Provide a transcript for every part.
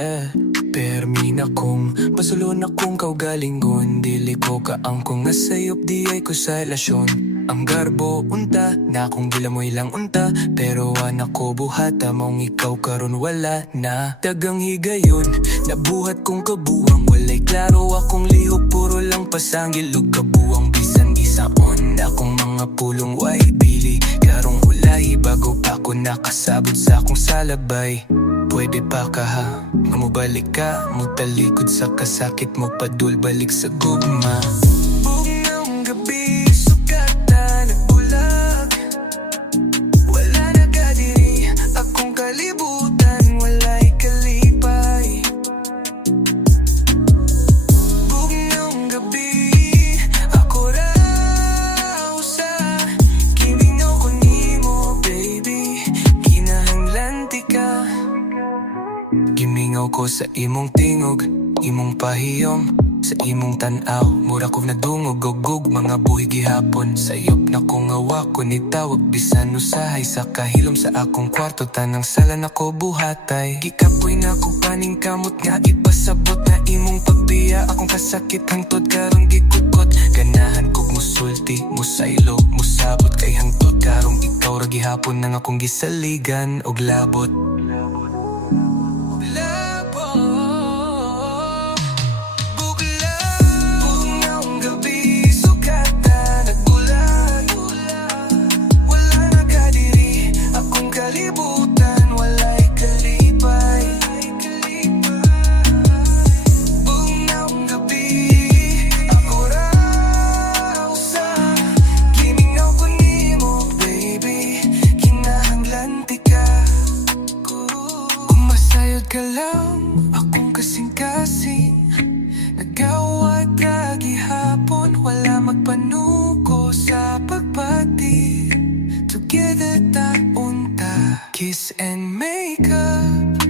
yeah. Permina kong pasulon akong kaugalingon. Dili ko kaangkong nga sayop di ay ko sa relasyon. Ang garbo unta na akong gilamoy lang unta, pero anak ko buhata mong ikaw karon wala na. Dagang higayon nabuhat kong kabuwang, walay klaro akong lihok, puro lang pasanggil ug kabuwang. Bisan gisaon akong mga pulong way bili, karong ulay bago pa ako nakasabot sa akong salabay. Pwede pa ka ha, nga mo balik ka, mo talikod sa kasakit mo, padul balik sa gugma. Bugnang gabi, sukata nagbulag, wala na ka diri, akong kalibutan, walay kalipay. Bugnang gabi, ako raw sa kiminaw ko nimo, baby, kinahanglanti ka. Gimingaw ko sa imong tingog, imong pahiyom, sa imong tan-aw, mura kong nadungog, gugug, mga buhi gihapon. Sayop na kong awa ko nitawag, bisan usahay sa kahilom sa akong kwarto, tanang sala na ko buhatay. Gikapoy na ko paning kamot nga ipasabot na imong pagbiya, akong kasakit hangtod karong gikukot. Ganahan kog musulti, musaylo, musabot kay hangtod karong ikaw ra gihapon nang akong gisaligan og labot. Kalibutan, walay kalipay. Bugnang gabi, ako raw sa kiminaw ko nimo, baby, kinahanglanti ka. Kung masayod ka lang, akong kasing-kasing, nagawad ka gihapon, wala magpanuko sa pagpati. Together ta unta, kiss and make up,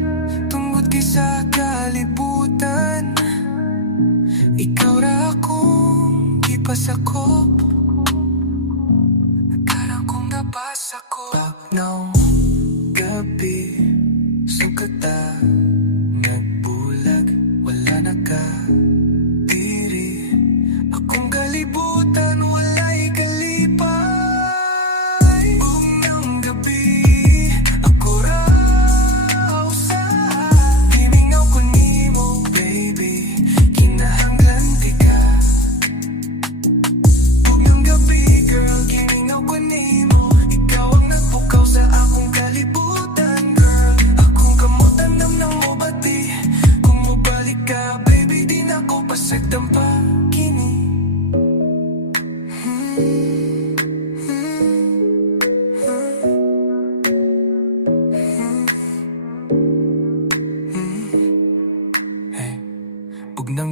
tungod kay sa kalibutan. Ikaw ra akong ipasakop, nagkarang kong napasakop. Bugnang gabi, sukata nagbulag, wala na ka diri, akong kalibutan, walay kalipay. Bugnang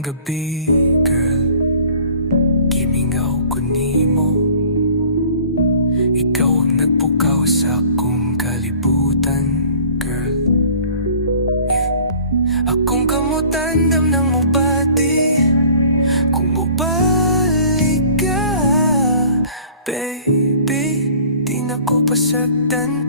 gabi, girl, gimingaw ko nimo, ikaw ang nagpukaw sa akong kalibutan, girl. Akong kamutan, damnang mubati, kung mubalik ka, baby, di na ko pasagdan,